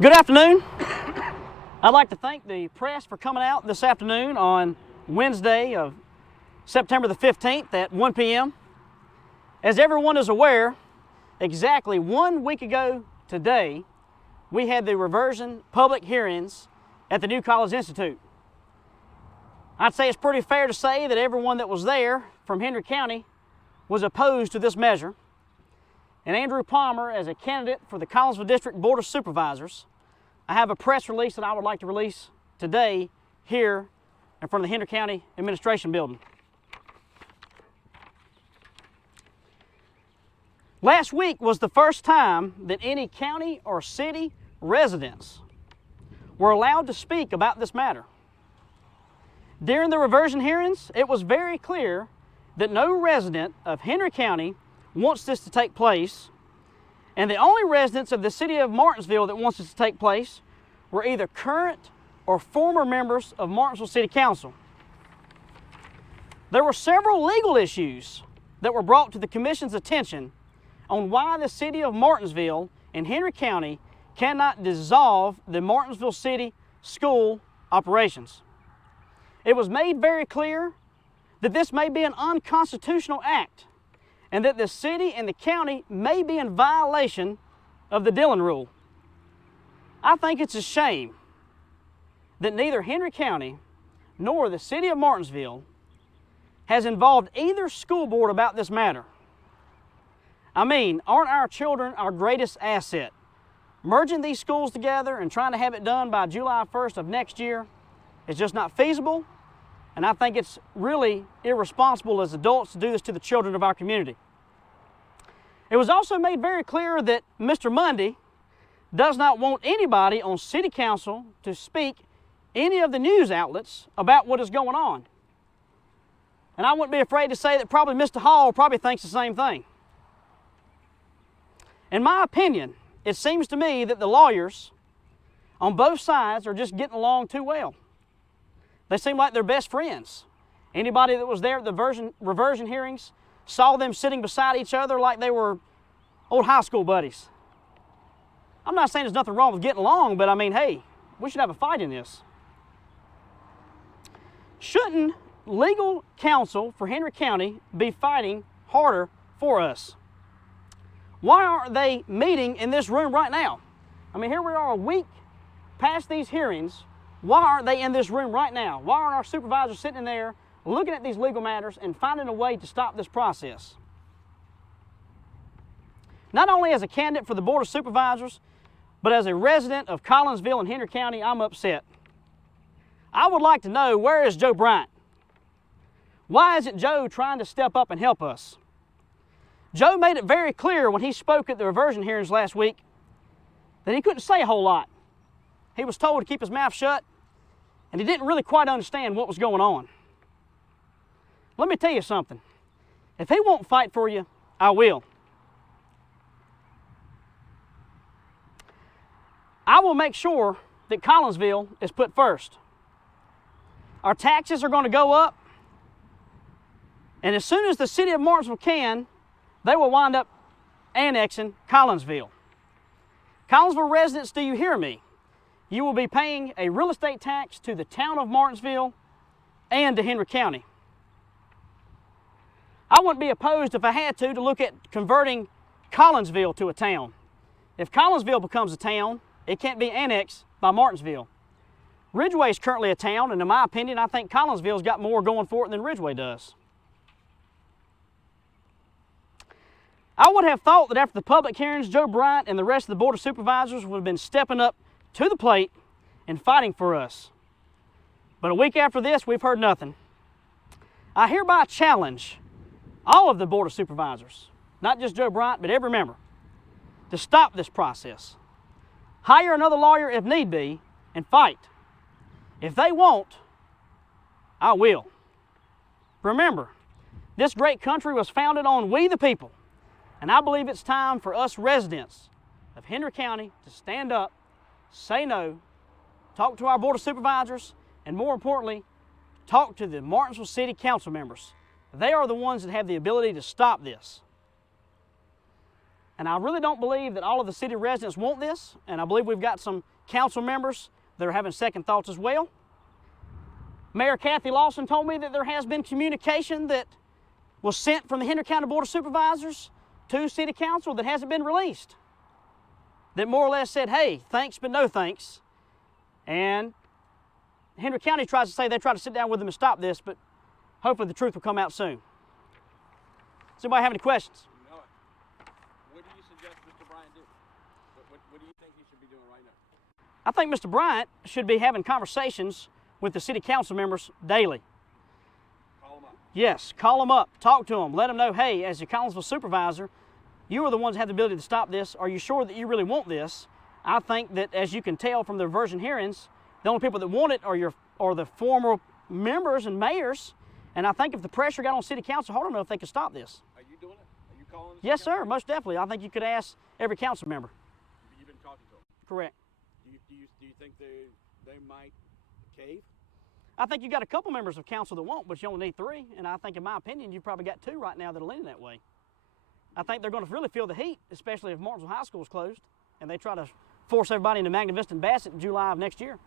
Good afternoon. I'd like to thank the press for coming out this afternoon on Wednesday of September the 15th at 1 p.m. As everyone is aware, exactly 1 week ago today, we had the reversion public hearings at the New College Institute. I'd say it's pretty fair to say that everyone that was there from Henry County was opposed to this measure. And Andrew Palmer, as a candidate for the Collinsville District Board of Supervisors, I have a press release that I would like to release today here in front of the Henry County Administration Building. Last week was the first time that any county or city residents were allowed to speak about this matter. During the reversion hearings, it was very clear that no resident of Henry County wants this to take place, and the only residents of the city of Martinsville that wants this to take place were either current or former members of Martinsville City Council. There were several legal issues that were brought to the Commission's attention on why the city of Martinsville and Henry County cannot dissolve the Martinsville City School operations. It was made very clear that this may be an unconstitutional act and that the city and the county may be in violation of the Dillon Rule. I think it's a shame that neither Henry County nor the city of Martinsville has involved either school board about this matter. I mean, aren't our children our greatest asset? Merging these schools together and trying to have it done by July 1st of next year is just not feasible, and I think it's really irresponsible as adults to do this to the children of our community. It was also made very clear that Mr. Mundy does not want anybody on City Council to speak any of the news outlets about what is going on. And I wouldn't be afraid to say that probably Mr. Hall probably thinks the same thing. In my opinion, it seems to me that the lawyers on both sides are just getting along too well. They seem like they're best friends. Anybody that was there at the reversion hearings saw them sitting beside each other like they were old high school buddies. I'm not saying there's nothing wrong with getting along, but I mean, hey, we should have a fight in this. Shouldn't legal counsel for Henry County be fighting harder for us? Why aren't they meeting in this room right now? I mean, here we are a week past these hearings. Why aren't they in this room right now? Why aren't our supervisors sitting in there looking at these legal matters and finding a way to stop this process? Not only as a candidate for the Board of Supervisors, but as a resident of Collinsville and Henry County, I'm upset. I would like to know, where is Joe Bryant? Why isn't Joe trying to step up and help us? Joe made it very clear when he spoke at the reversion hearings last week that he couldn't say a whole lot. He was told to keep his mouth shut, and he didn't really quite understand what was going on. Let me tell you something. If he won't fight for you, I will. I will make sure that Collinsville is put first. Our taxes are going to go up, and as soon as the city of Martinsville can, they will wind up annexing Collinsville. Collinsville residents, do you hear me? You will be paying a real estate tax to the town of Martinsville and to Henry County. I wouldn't be opposed, if I had to look at converting Collinsville to a town. If Collinsville becomes a town, it can't be annexed by Martinsville. Ridgeway is currently a town, and in my opinion, I think Collinsville's got more going for it than Ridgeway does. I would have thought that after the public hearings, Joe Bryant and the rest of the Board of Supervisors would have been stepping up to the plate and fighting for us. But a week after this, we've heard nothing. I hereby challenge all of the Board of Supervisors, not just Joe Bryant, but every member, to stop this process. Hire another lawyer if need be, and fight. If they won't, I will. Remember, this great country was founded on we the people, and I believe it's time for us residents of Henry County to stand up, say no, talk to our Board of Supervisors, and more importantly, talk to the Martinsville City Council members. They are the ones that have the ability to stop this. And I really don't believe that all of the city residents want this, and I believe we've got some council members that are having second thoughts as well. Mayor Kathy Lawson told me that there has been communication that was sent from the Henry County Board of Supervisors to City Council that hasn't been released, that more or less said, hey, thanks but no thanks. And Henry County tries to say they try to sit down with them and stop this, but hopefully the truth will come out soon. Does anybody have any questions? No. What do you suggest Mr. Bryant do? What do you think he should be doing right now? I think Mr. Bryant should be having conversations with the city council members daily. Call him up. Yes, call them up, talk to them, let them know, hey, as your Collinsville supervisor, you are the ones that have the ability to stop this. Are you sure that you really want this? I think that, as you can tell from the reversion hearings, the only people that want it are the former members and mayors. And I think if the pressure got on city council hard enough, they could stop this. Are you doing it? Are you calling the Yes, city sir, most definitely. I think you could ask every council member. council? You've been talking to them. Correct. Do you think they might cave? I think you got a couple members of council that won't, but you only need 3. And I think, in my opinion, you've probably got 2 right now that are leaning that way. I think they're going to really feel the heat, especially if Martinsville High School is closed and they try to force everybody into Magna Vista and Bassett in July of next year.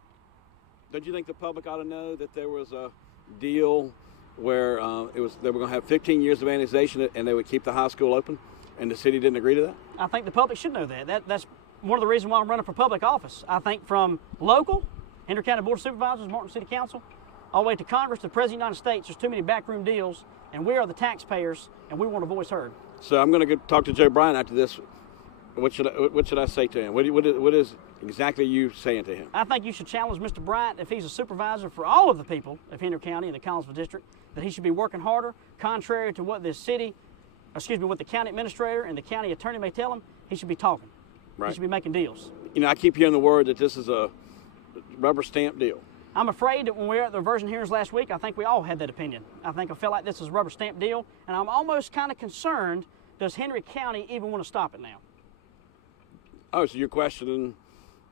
Don't you think the public ought to know that there was a deal where they were going to have 15 years of annexation and they would keep the high school open, and the city didn't agree to that? I think the public should know that. That's one of the reasons why I'm running for public office. I think from local, Henry County Board of Supervisors, Martin City Council, all the way to Congress, to the President of the United States, there's too many backroom deals, and we are the taxpayers, and we want a voice heard. So I'm going to talk to Joe Bryant after this. What should I say to him? What is exactly you saying to him? I think you should challenge Mr. Bryant, if he's a supervisor for all of the people of Henry County and the Collinsville District, that he should be working harder, contrary to what what the county administrator and the county attorney may tell him. He should be talking. Right. He should be making deals. You know, I keep hearing the word that this is a rubber stamp deal. I'm afraid that when we were at the reversion hearings last week, I think we all had that opinion. I felt like this is a rubber stamp deal, and I'm almost kind of concerned, does Henry County even want to stop it now? Oh, so you're questioning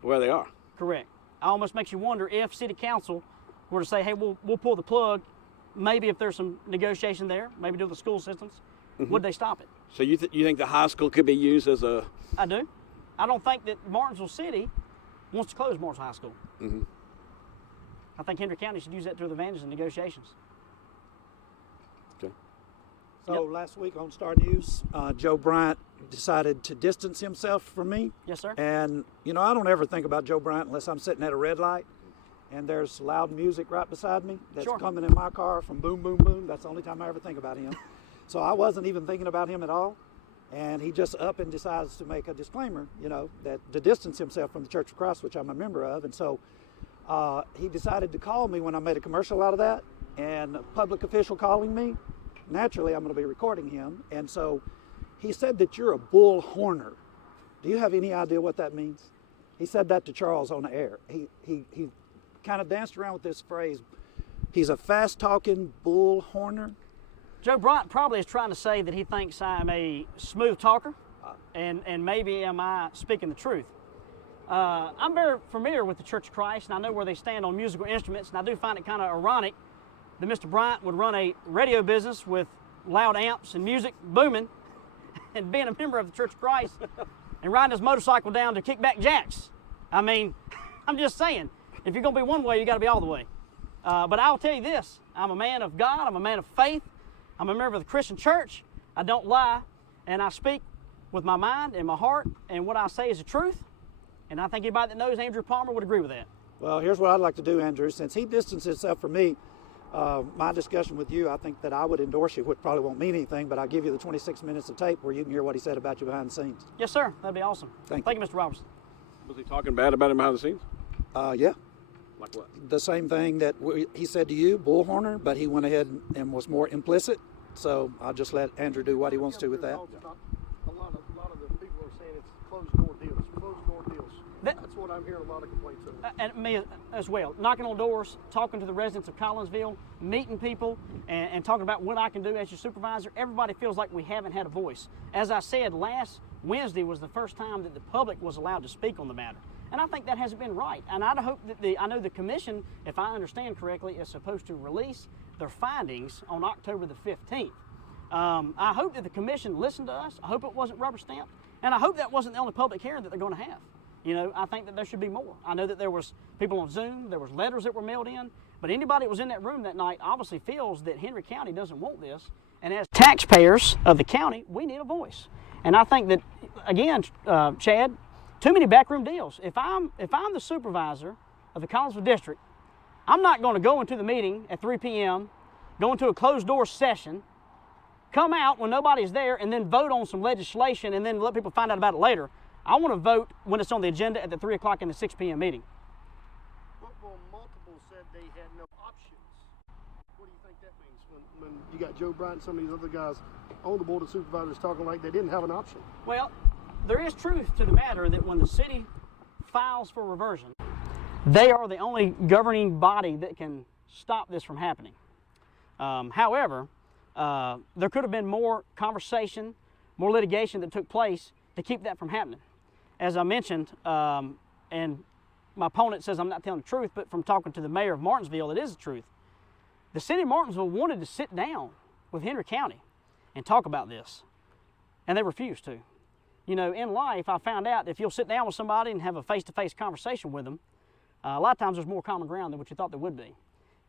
where they are? Correct. It almost makes you wonder if City Council were to say, hey, we'll pull the plug, maybe if there's some negotiation there, maybe do the school systems, would they stop it? So you think the high school could be used as a... I do. I don't think that Martinsville City wants to close Martinsville High School. Mm-hmm. I think Henry County should use that to their advantage in negotiations. Okay. So last week on Star News, Joe Bryant decided to distance himself from me. Yes, sir. And, you know, I don't ever think about Joe Bryant unless I'm sitting at a red light and there's loud music right beside me that's Sure. coming in my car from boom, boom, boom. That's the only time I ever think about him. So I wasn't even thinking about him at all. And he just up and decides to make a disclaimer, you know, that to distance himself from the Church of Christ, which I'm a member of. And so he decided to call me when I made a commercial out of that, and a public official calling me. Naturally, I'm going to be recording him. And so he said that you're a bull horner. Do you have any idea what that means? He said that to Charles on the air. He kind of danced around with this phrase. He's a fast-talking bull horner. Joe Bryant probably is trying to say that he thinks I'm a smooth talker, and maybe am I speaking the truth. I'm very familiar with the Church of Christ, and I know where they stand on musical instruments, and I do find it kind of ironic that Mr. Bryant would run a radio business with loud amps and music booming, and being a member of the Church of Christ, and riding his motorcycle down to Kickback Jacks. I mean, I'm just saying, if you're going to be one way, you got to be all the way. But I'll tell you this, I'm a man of God, I'm a man of faith, I'm a member of the Christian church, I don't lie, and I speak with my mind and my heart, and what I say is the truth, and I think anybody that knows Andrew Palmer would agree with that. Well, here's what I'd like to do, Andrew. Since he distanced himself from me, my discussion with you, I think that I would endorse you, which probably won't mean anything, but I'll give you the 26 minutes of tape where you can hear what he said about you behind the scenes. Yes, sir, that'd be awesome. Thank you, Mr. Robertson. Was he talking bad about him behind the scenes? Yeah. Like what? The same thing that he said to you, bullhorner, but he went ahead and was more implicit. So I'll just let Andrew do what he wants to with that. A lot of the people are saying it's closed door deals. That's what I'm hearing a lot of complaints of. And me as well. Knocking on doors, talking to the residents of Collinsville, meeting people, and talking about what I can do as your supervisor. Everybody feels like we haven't had a voice. As I said, last Wednesday was the first time that the public was allowed to speak on the matter. And I think that hasn't been right. And I hope that I know the commission, if I understand correctly, is supposed to release their findings on October the 15th. I hope that the commission listened to us. I hope it wasn't rubber stamped. And I hope that wasn't the only public hearing that they're going to have. You know, I think that there should be more. I know that there was people on Zoom, there was letters that were mailed in, but anybody that was in that room that night obviously feels that Henry County doesn't want this. And as taxpayers of the county, we need a voice. And I think that, again, Chad, too many backroom deals. If I'm the supervisor of the Collinsville District, I'm not going to go into the meeting at 3 p.m., go into a closed-door session, come out when nobody's there, and then vote on some legislation and then let people find out about it later. I want to vote when it's on the agenda at the 3 o'clock and the 6 p.m. meeting. Well, multiple said they had no options. What do you think that means when you got Joe Bryant and some of these other guys on the Board of Supervisors talking like they didn't have an option? Well, there is truth to the matter that when the city files for reversion, they are the only governing body that can stop this from happening. However, there could have been more conversation, more litigation that took place to keep that from happening. As I mentioned, and my opponent says I'm not telling the truth, but from talking to the mayor of Martinsville, it is the truth. The city of Martinsville wanted to sit down with Henry County and talk about this, and they refused to. You know, in life, I found out if you'll sit down with somebody and have a face-to-face conversation with them, a lot of times there's more common ground than what you thought there would be.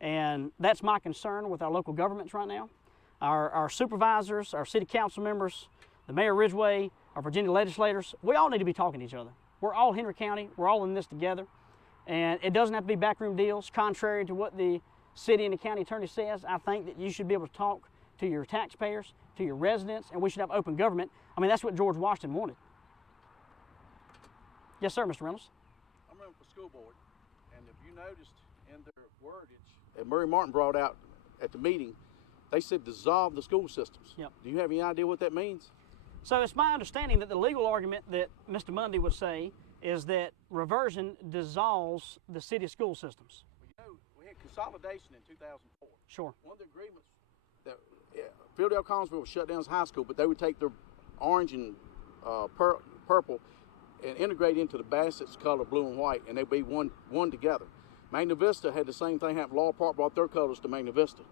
And that's my concern with our local governments right now. Our supervisors, our city council members, the Mayor of Ridgeway, our Virginia legislators, we all need to be talking to each other. We're all Henry County, we're all in this together. And it doesn't have to be backroom deals. Contrary to what the city and the county attorney says, I think that you should be able to talk to your taxpayers, to your residents, and we should have open government. I mean, that's what George Washington wanted. Yes, sir, Mr. Reynolds. I'm running for school board, and if you noticed in their wordage that Murray Martin brought out at the meeting, they said dissolve the school systems. Yep. Do you have any idea what that means? So it's my understanding that the legal argument that Mr. Mundy would say is that reversion dissolves the city school systems. Well, you know, we had consolidation in 2004. Sure. One of the agreements that Philadelphia Collinsville would shut down as high school, but they would take their orange and purple and integrate into the Bassett's color, blue and white, and they'd be one together. Magna Vista had the same thing happen. Laurel Park brought their colors to Magna Vista.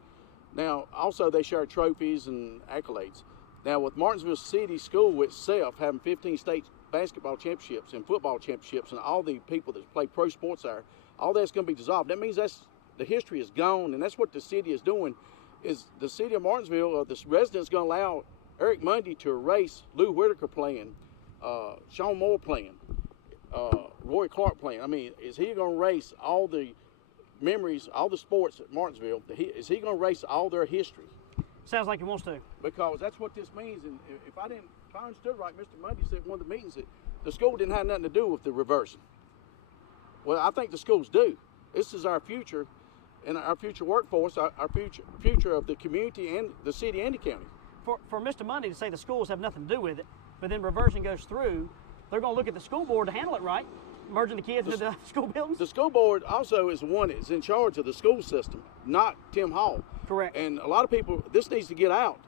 Now, also they shared trophies and accolades. Now, with Martinsville City School itself having 15 state basketball championships and football championships and all the people that play pro sports there, all that's going to be dissolved. That means the history is gone, and that's what the city is doing. Is the city of Martinsville, or the residents, going to allow Eric Mundy to erase Lou Whitaker playing, Sean Moore playing, Roy Clark playing? I mean, is he going to erase all the memories, all the sports at Martinsville? Is he going to erase all their history? Sounds like he wants to. Because that's what this means. And if I understood right, Mr. Mundy said in one of the meetings that the school didn't have nothing to do with the reversion. Well, I think the schools do. This is our future, and our future workforce, our future of the community and the city and the county. For Mr. Mundy to say the schools have nothing to do with it, but then reversion goes through, they're going to look at the school board to handle it right, merging the kids into the school buildings. The school board also is the one that's in charge of the school system, not Tim Hall. Correct. And a lot of people, this needs to get out.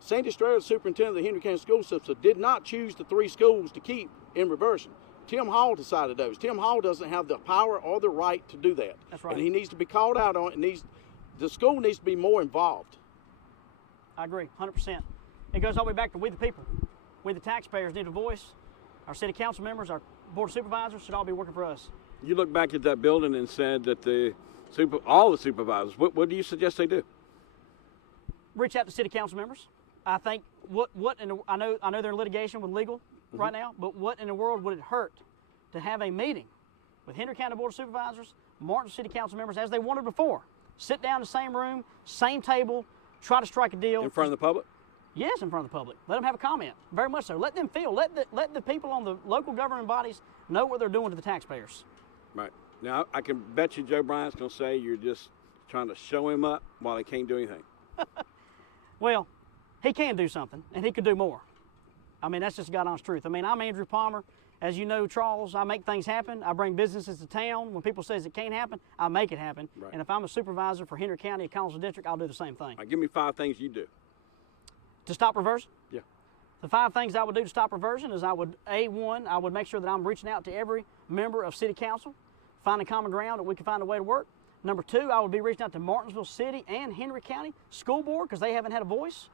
Sandy Stroud, superintendent of the Henry County School System, did not choose the 3 schools to keep in reversion. Tim Hall decided those. Tim Hall doesn't have the power or the right to do that. That's right. And he needs to be called out on it. The school needs to be more involved. I agree, 100%. It goes all the way back to we the people. We the taxpayers need a voice. Our city council members, our board of supervisors should all be working for us. You look back at that building and said that all the supervisors, what do you suggest they do? Reach out to city council members. I think I know they're in litigation with legal right now, but what in the world would it hurt to have a meeting with Henry County Board of Supervisors, Martin City Council members, as they wanted before? Sit down in the same room, same table, try to strike a deal. In front of the public? Yes, in front of the public. Let them have a comment. Very much so. Let them feel. Let the people on the local governing bodies know what they're doing to the taxpayers. Right. Now, I can bet you Joe Bryant's going to say you're just trying to show him up while he can't do anything. Well, he can do something, and he could do more. I mean, that's just God honest truth. I mean, I'm Andrew Palmer. As you know, Charles, I make things happen. I bring businesses to town. When people say it can't happen, I make it happen. Right. And if I'm a supervisor for Henry County, Collinsville District, I'll do the same thing. Right, give me 5 things you do. To stop reversion? Yeah. The 5 things I would do to stop reversion is I would make sure that I'm reaching out to every member of City Council, finding common ground that we can find a way to work. Number 2, I would be reaching out to Martinsville City and Henry County School Board because they haven't had a voice.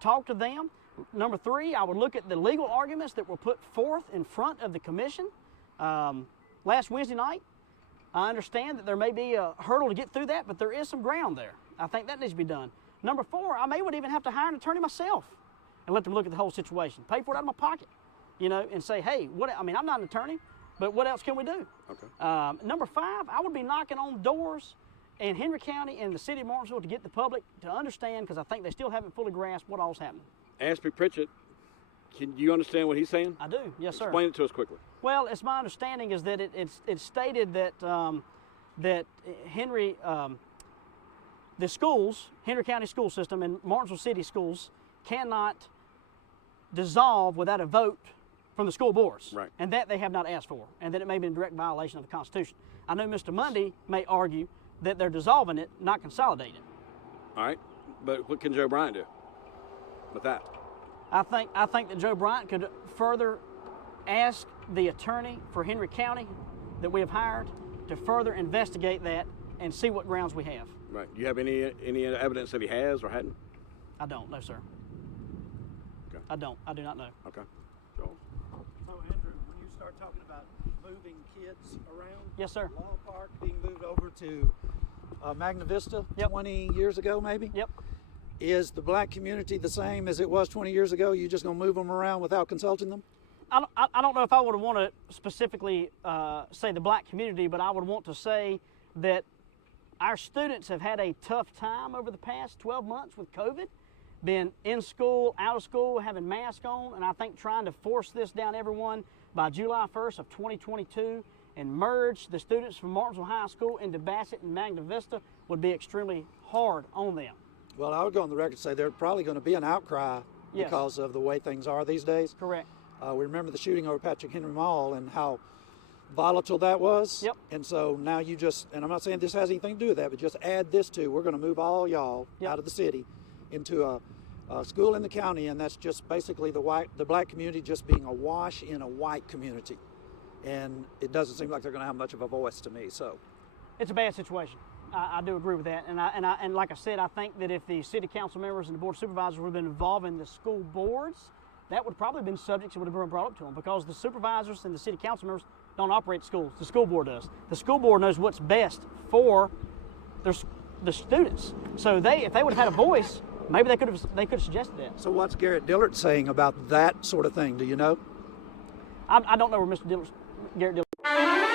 Talk to them. Number 3, I would look at the legal arguments that were put forth in front of the commission last Wednesday night. I understand that there may be a hurdle to get through that, but there is some ground there. I think that needs to be done. Number 4, I would even have to hire an attorney myself and let them look at the whole situation. Pay for it out of my pocket, and say, hey, I'm not an attorney, but what else can we do? Okay. Number 5, I would be knocking on doors in Henry County and the city of Martinsville to get the public to understand, because I think they still haven't fully grasped what all's happening. Ashby Pritchett, can you understand what he's saying? I do, yes, sir. Explain it to us quickly. Well, it's my understanding is that it's stated that that Henry, the schools, Henry County school system and Martinsville City schools cannot dissolve without a vote from the school boards. Right. And that they have not asked for, and that it may be in direct violation of the Constitution. I know Mr. Mundy may argue that they're dissolving it, not consolidating it. All right. But what can Joe Bryant do with that? I think that Joe Bryant could further ask the attorney for Henry County that we have hired to further investigate that and see what grounds we have. Right. Do you have any evidence that he has or hadn't? I don't, no, sir. Okay. I do not know. Okay. Joel? So Andrew, when you start talking about moving kids around, Yes, sir. Law Park being moved over to Magna Vista Yep. 20 years ago, maybe. Yep. Is the black community the same as it was 20 years ago? You just gonna move them around without consulting them? I don't know if I would want to specifically say the black community, but I would want to say that our students have had a tough time over the past 12 months with COVID, been in school, out of school, having masks on, and I think trying to force this down everyone by July 1st of 2022 and merge the students from Martinsville High School into Bassett and Magna Vista would be extremely hard on them. Well, I would go on the record and say there's probably going to be an outcry Yes. because of the way things are these days. Correct. We remember the shooting over Patrick Henry Mall and how volatile that was. Yep. And so now you just, and I'm not saying this has anything to do with that, but just add this to, we're going to move all y'all Yep. out of the city into a school in the county, and that's just basically the black community just being awash in a white community. And it doesn't seem like they're going to have much of a voice to me. So It's a bad situation. I do agree with that, and like I said, I think that if the city council members and the board of supervisors would have been involved in the school boards, that would probably have been subjects that would have been brought up to them, because the supervisors and the city council members don't operate the schools. The school board does. The school board knows what's best for the students. So if they would have had a voice, maybe they could have suggested that. So what's Garrett Dillard saying about that sort of thing? Do you know? I don't know where Garrett Dillard.